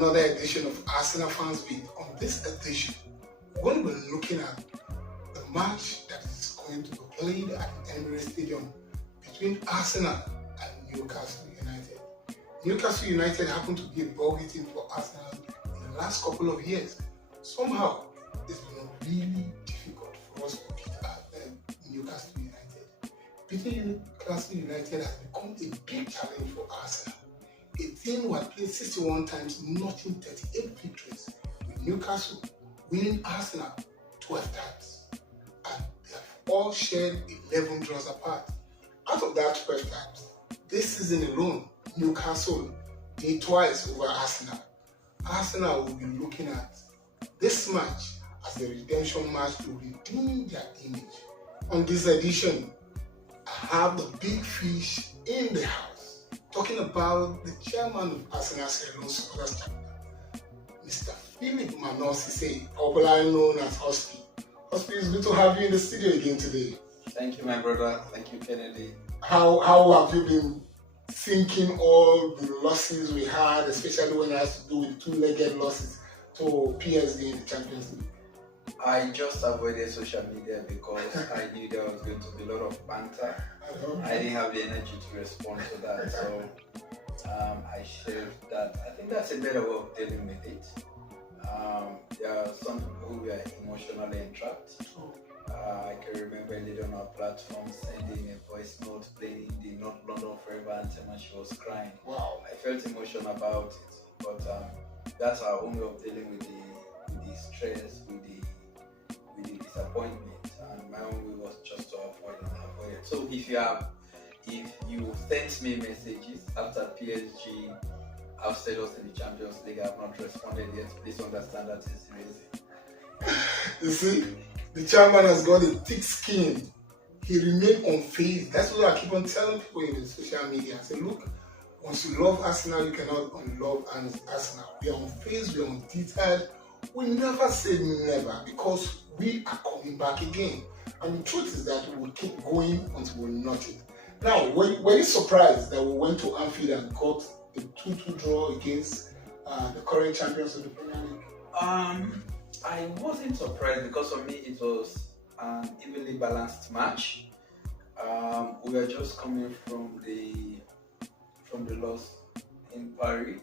another edition of Arsenal Fans Beat. On this edition, we're going to be looking at the match that is going to be played at the Emirates Stadium between Arsenal and Newcastle United. Newcastle United happened to be a bogey team for Arsenal in the last couple of years. Somehow, it's been really difficult for us to beat Newcastle United. Beating Newcastle United has become a big challenge for Arsenal. A team who had played 61 times, notching 38 victories, with Newcastle winning Arsenal 12 times. And they have all shared 11 draws apart. Out of that 12 times, this season alone, Newcastle did twice over Arsenal. Arsenal will be looking at this match as the redemption match to redeem their image. On this edition, I have the big fish in the house, talking about the chairman of Arsenal supporters chapter, Mr. Philip Manosise, popularly known as Huspee. Huspee, it's good to have you in the studio again today. Thank you, my brother. Thank you, Kennedy. How have you been thinking all the losses we had, especially when it has to do with two-legged losses to PSG in the Champions League? I just avoided social media because I knew there was going to be a lot of banter. I didn't have the energy to respond to that, so I shared that. I think that's a better way of dealing with it. There are some people who were emotionally entrapped. I can remember a lady on our platform sending a voice note playing the North London Forever anthem and she was crying. Wow. I felt emotion about it, but that's our own way of dealing with the stress, with the disappointment, and my own way was just to avoid it. So if you sent me messages after PSG ousted us in the Champions League, I have not responded yet. Please understand that it's reason. You see, the chairman has got a thick skin. He remained unfazed. That's what I keep on telling people in the social media. I say, look, once you love Arsenal, you cannot unlove Arsenal. We are unfazed, we are undeterred. We never say never because we are coming back again. And the truth is that we will keep going until we notch it. Now, were you surprised that we went to Anfield and got a 2-2 draw against the current champions of the Premier League? I wasn't surprised because for me it was an evenly balanced match. We were just coming from the loss in Paris.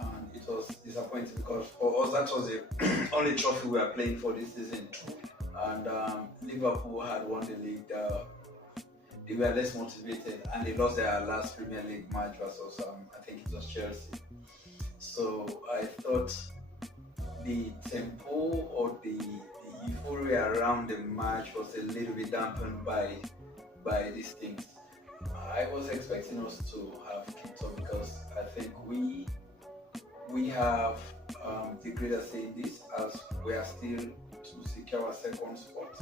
And it was disappointing because for us that was the only trophy we were playing for this season. And Liverpool had won the league. They were less motivated and they lost their last Premier League match versus I think it was Chelsea. So I thought the tempo or the euphoria around the match was a little bit dampened by these things. I was expecting us to have kicked off because I think we have the greater say in this as we are still to secure our second spot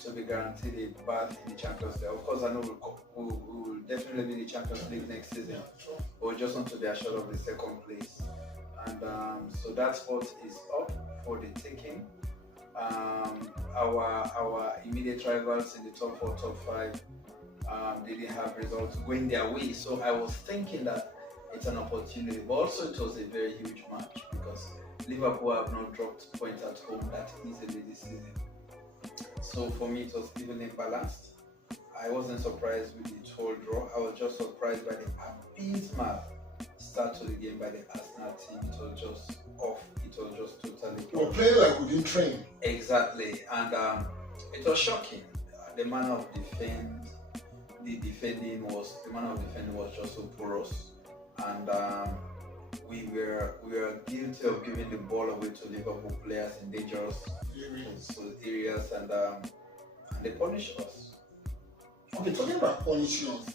to be guaranteed a berth in the Champions League. Of course, I know we will definitely be in the Champions League next season, but we just want to be assured of the second place. And so that spot is up for the taking. Our immediate rivals in the top 4, top 5, they didn't have results going their way. So I was thinking that it's an opportunity, but also it was a very huge match because Liverpool have not dropped points at home that easily this season. So for me, it was evenly balanced. I wasn't surprised with the whole draw. I was just surprised by the abysmal start to the game by the Arsenal team. It was just off. It was just totally. We were playing like we didn't train. Exactly, and it was shocking. The manner of defending was just so porous, and we were guilty of giving the ball away to Liverpool players in dangerous areas, and they punished us. Okay, talking about punishing us,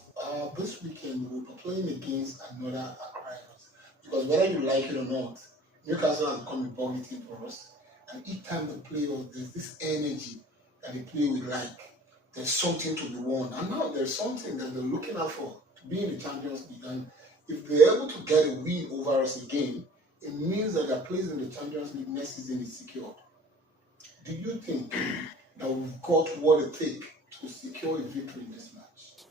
this weekend we'll be playing against another Aquarius. Because whether you like it or not, Newcastle has become a bogey team for us. And each time they play us, there's this energy that they play with like there's something to be won. And now there's something that they're looking out for to be in the Champions League. And if they're able to get a win over us again, it means that their place in the Champions League next season is secured. Do you think that we've got what it takes to secure a victory in this match?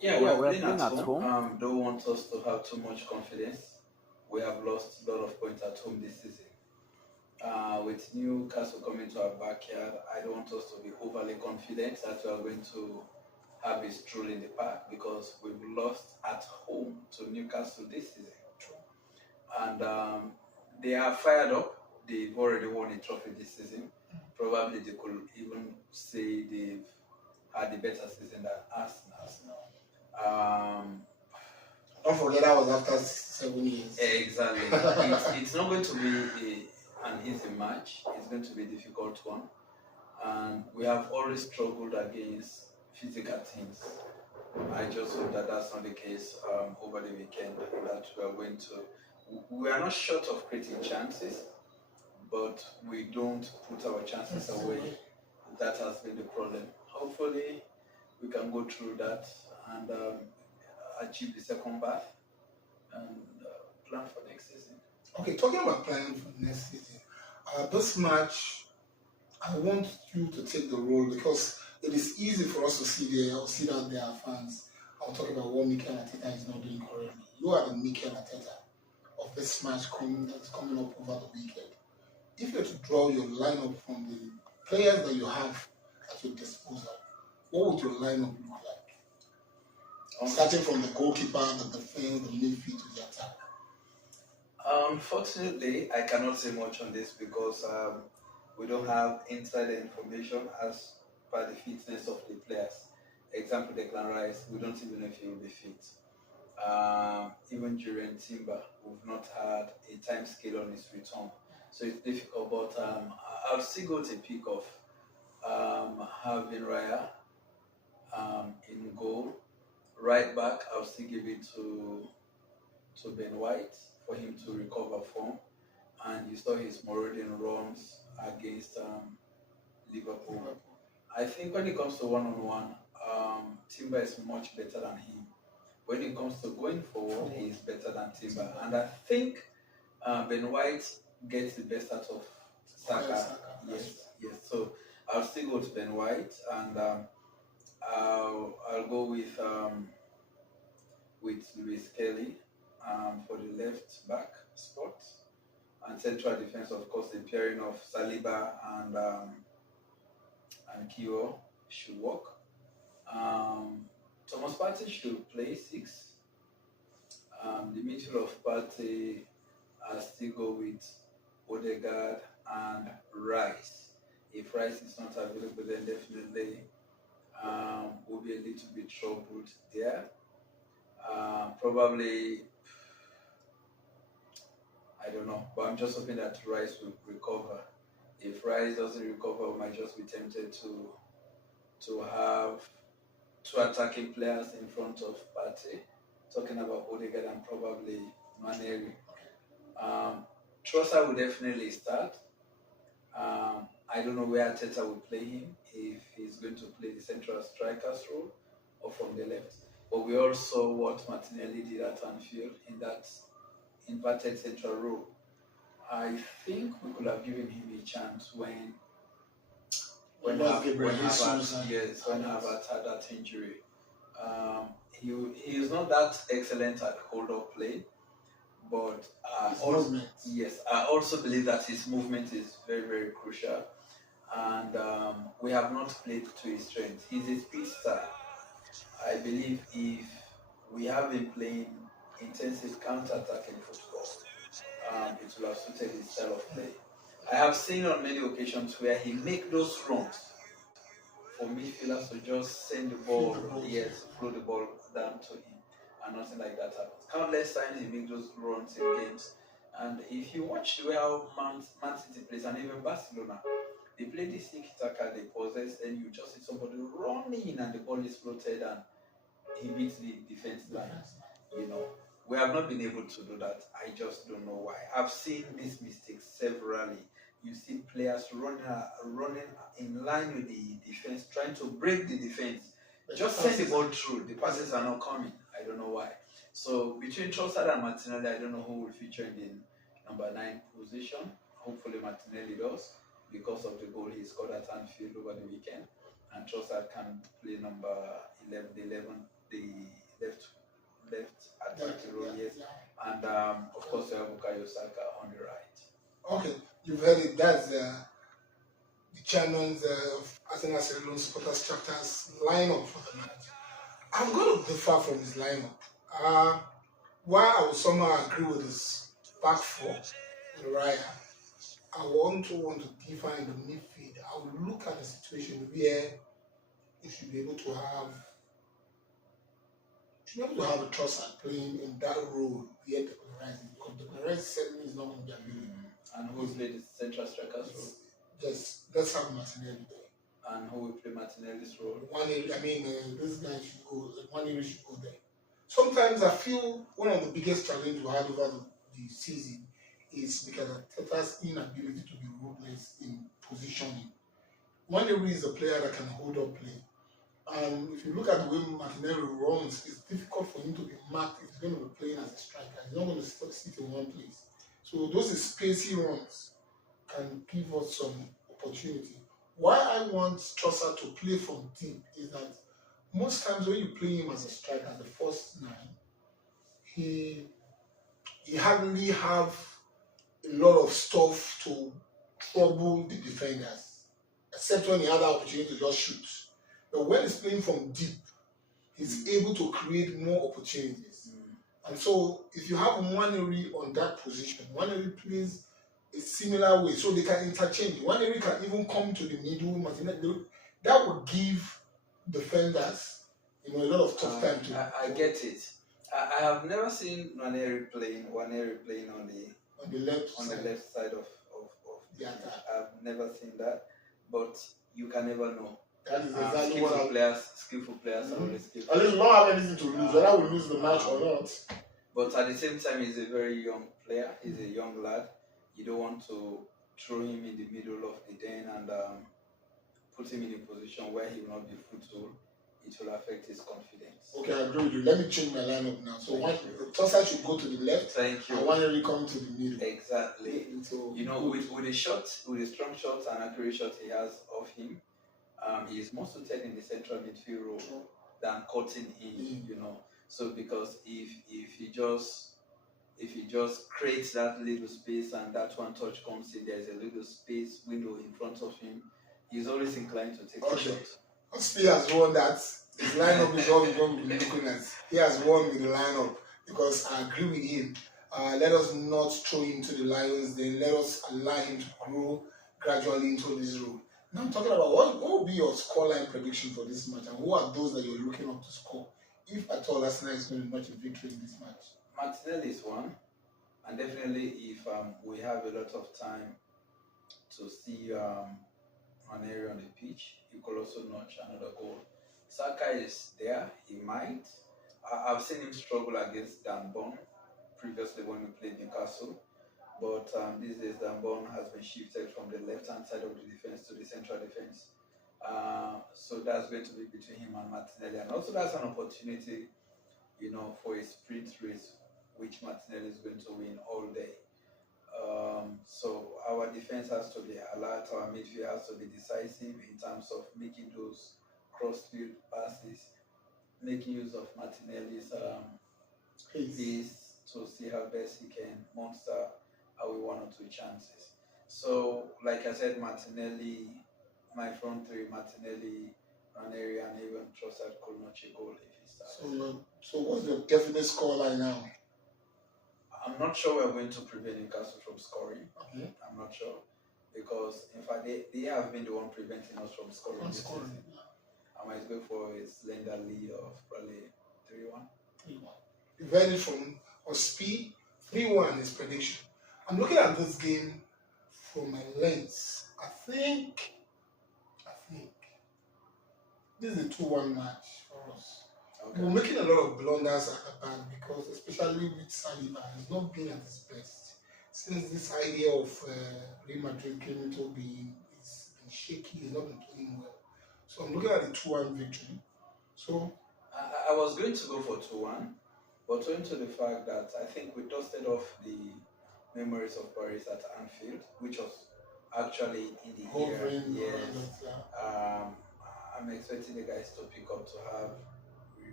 Yeah, we're playing at home. Don't want us to have too much confidence. we have lost a lot of points at home this season. With Newcastle coming to our backyard, I don't want us to be overly confident that we are going to have a stroll in the park because we've lost at home to Newcastle this season. And they are fired up. They've already won a trophy this season. Probably they could even say they've had a better season than Arsenal. Don't forget that was after 7 years. Exactly. It's not going to be an easy match. It's going to be a difficult one. And we have always struggled against physical teams. I just hope that that's not the case over the weekend, that we are going to. We are not short of creating chances, but we don't put our chances away. That has been the problem. Hopefully, we can go through that and achieve the second bath and plan for next season. Okay, talking about planning for next season, this match, I want you to take the role because it is easy for us to see that there are fans. I'll talk about what Mikel Arteta is not doing correctly. You are the Mikel Arteta of this match that's coming up over the weekend. If you were to draw your lineup from the players that you have at your disposal, what would your lineup look like? Starting from the goalkeeper, the defense, the midfield to the attack. Unfortunately, I cannot say much on this because we don't have insider information as per the fitness of the players. Example, Declan Rice, we don't even know if he will be fit. Even during Timber, we've not had a time scale on his return. So it's difficult, but I'll still go to pick of having Raya in goal. Right back, I'll still give it to Ben White for him to recover form. And you saw his marauding runs against Liverpool. I think when it comes to one-on-one, Timber is much better than him. When it comes to going forward, he is better than Timber. And I think Ben White gets the best out of Saka. Yes. So I'll still go to Ben White, and I'll go with Luis Kelly for the left back spot, and central defense, of course, the pairing of Saliba and Kyo should work. Thomas Partey should play 6. The midfield of Partey, I'll still go with Odegaard and Rice. If Rice is not available, then definitely we'll be a little bit troubled there. Probably, I don't know, but I'm just hoping that Rice will recover. If Rice doesn't recover, we might just be tempted to have 2 attacking players in front of Partey, talking about Odegaard and probably Maneri. Trossard will definitely start. I don't know where Arteta will play him, if he's going to play the central striker's role or from the left. But we all saw what Martinelli did at Anfield in that inverted central role. I think we could have given him a chance when Havertz had that injury. He is not that excellent at hold-up play, but I also believe that his movement is very, very crucial. And we have not played to his strength. He's a speedster. I believe if we have been playing intensive counter-attacking football, it will have suited his style of play. I have seen on many occasions where he make those runs for midfielders to just send the ball, throw the ball down to him, and nothing like that happens. Countless times he make those runs in games, and if you watch the way how Man City plays, and even Barcelona, they play this tiki-taka, they possess, then you just see somebody running and the ball is floated and he beats the defense line. We have not been able to do that. I just don't know why. I've seen this mistake severally. You see players running in line with the defense, trying to break the defense. Just send the ball through. The passes are not coming. I don't know why. So between Trossard and Martinelli, I don't know who will feature in the number 9 position. Hopefully Martinelli does, because of the goal he scored at Anfield over the weekend. And Trossard can play number 11, the left left attacking role, yes. And of course, you have Bukayo Saka on the right. Okay, you've heard it. That's the chairman's of Arsenal Ceylon Supporters Chapter's lineup for the match. I'm going to differ from his lineup. While I would somehow agree with his back four, with Raya, I want to differ in the midfield. I will look at the situation where you should be able to have a Trossard playing in that role where the Emirates, because the Emirates certainly is not going to be available. And who will play the central striker's role? Yes, let's have Martinelli there. And who will play Martinelli's role? This guy should go. One should go there. Sometimes I feel one of the biggest challenges we had over the season is because of Teta's inability to be ruthless in positioning. One is a player that can hold up play. And if you look at the way Martinelli runs, it's difficult for him to be marked if he's going to be playing as a striker. He's not going to sit in one place. So those spacey runs can give us some opportunity. Why I want Trossard to play from deep is that most times when you play him as a striker, the first nine, he hardly have a lot of stuff to trouble the defenders, except when he had the opportunity to just shoot. But when he's playing from deep, he's able to create more opportunities. And so if you have Nwaneri on that position, Nwaneri plays a similar way, so they can interchange. Nwaneri can even come to the middle. That would give defenders, a lot of tough time to. I get it. I have never seen Nwaneri playing on the left side of the attack. I've never seen that, but you can never know. That is exactly what skillful players are always skillful. At least we don't have anything to lose, whether we lose the match or not. But at the same time, he's a very young player. He's a young lad. You don't want to throw him in the middle of the den and put him in a position where he will not be fruitful. It will affect his confidence. Okay, I agree with you. Let me change my lineup now. So Trossard should go to the left. Thank you. And Nwaneri come to the middle. Exactly. So, with a strong shot and accurate shot he has of him, he is more suited in the central midfield role than cutting in. So because if he just creates that little space and that one touch comes in, there's a little space window in front of him, he's always inclined to take a shot. Huspee has won that. His lineup is all we're going to be looking at. He has won with the lineup because I agree with him. Let us not throw him to the Lions, then let us allow him to grow gradually into this role. Now I'm talking about what will be your scoreline prediction for this match, and who are those that you're looking up to score? If at all Arsenal is going to match a victory in this match. Martinelli is one, and definitely if we have a lot of time to see Nwaneri on the pitch, he could also notch another goal. Saka is there, he might. I've seen him struggle against Dan Burn previously when we played Newcastle. But these days, Dan Burn has been shifted from the left-hand side of the defense to the central defense. So that's going to be between him and Martinelli. And also that's an opportunity, for a sprint race, which Martinelli is going to win all day. So our defense has to be alert, our midfield has to be decisive in terms of making those cross-field passes, making use of Martinelli's pace to see how best he can monster our 1 or 2 chances. So, like I said, Martinelli, my front three, Martinelli, Nwaneri, and even Trossard could notch a goal if he starts. So what's the definite scoreline now? I'm not sure we're going to prevent Newcastle from scoring. Okay. I'm not sure. Because, in fact, they have been the one preventing us from scoring this season. I might go for a slender lead of probably 3-1. 3-1. The verdict from Huspee, 3-1 is prediction. I'm looking at this game from my lens. I think this is a 2-1 match for us. Okay. We're making a lot of blunders at the back because, especially with Saliba, he's not being at his best. Since this idea of Real Madrid came into being, it's been shaky, he's not been playing well. So I'm looking at a 2-1 victory. So I was going to go for 2-1, but owing to the fact that I think we dusted off the memories of Paris at Anfield, which was actually in the year. Yes. I'm expecting the guys to pick up, to have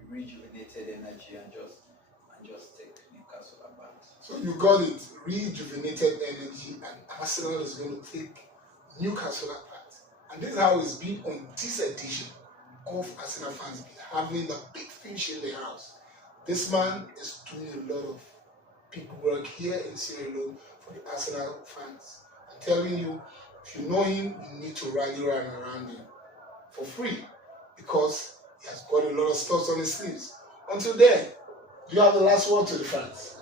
rejuvenated energy and just and just take Newcastle apart. So you got it, rejuvenated energy, and Arsenal is going to take Newcastle apart. And this is how it's been on this edition of Arsenal Fans Beat, having the big fish in the house. This man is doing a lot of big work here in Sierra Leone for the Arsenal fans. I'm telling you, if you know him, you need to rally around him for free because he has got a lot of stuff on his sleeves. Until then, do you have the last word to the fans?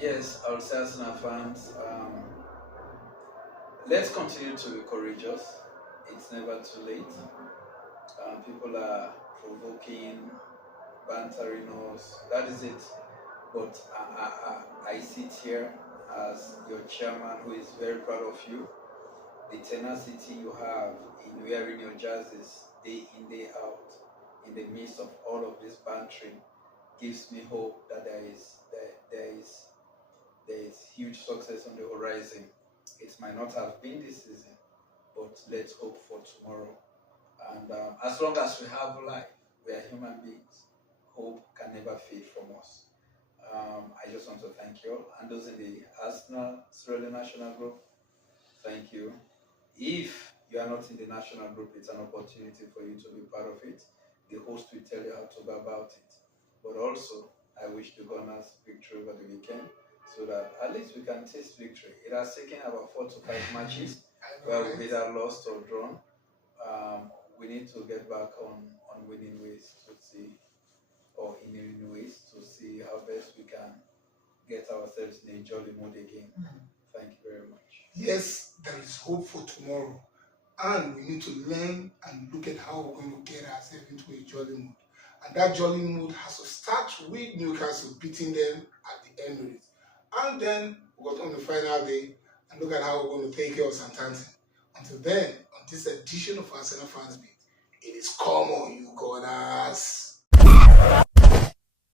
Yes, I would say Arsenal fans, let's continue to be courageous. It's never too late. People are provoking, bantering us. That is it. But I sit here as your chairman, who is very proud of you. The tenacity you have in wearing your jerseys day in, day out, in the midst of all of this bantering, gives me hope that there is huge success on the horizon. It might not have been this season, but let's hope for tomorrow. And as long as we have life, we are human beings. Hope can never fade from us. I just want to thank you all. And those in the Arsenal Sierra Leone National Group, thank you. If you are not in the national group, it's an opportunity for you to be part of it. The host will tell you how to go about it. But also, I wish the Gunners victory over the weekend so that at least we can taste victory. It has taken about 4 to 5 matches where we either lost or drawn. We need to get back on winning ways to see, or in winning ways to see how best we can get ourselves in a jolly mood again. Thank you very much. Yes, there is hope for tomorrow. And we need to learn and look at how we're going to get ourselves into a jolly mood. And that jolly mood has to start with Newcastle beating them at the Emirates. And then we got on the final day and look at how we're going to take care of Southampton. Until then, on this edition of Arsenal Fans Beat, it is come on, you.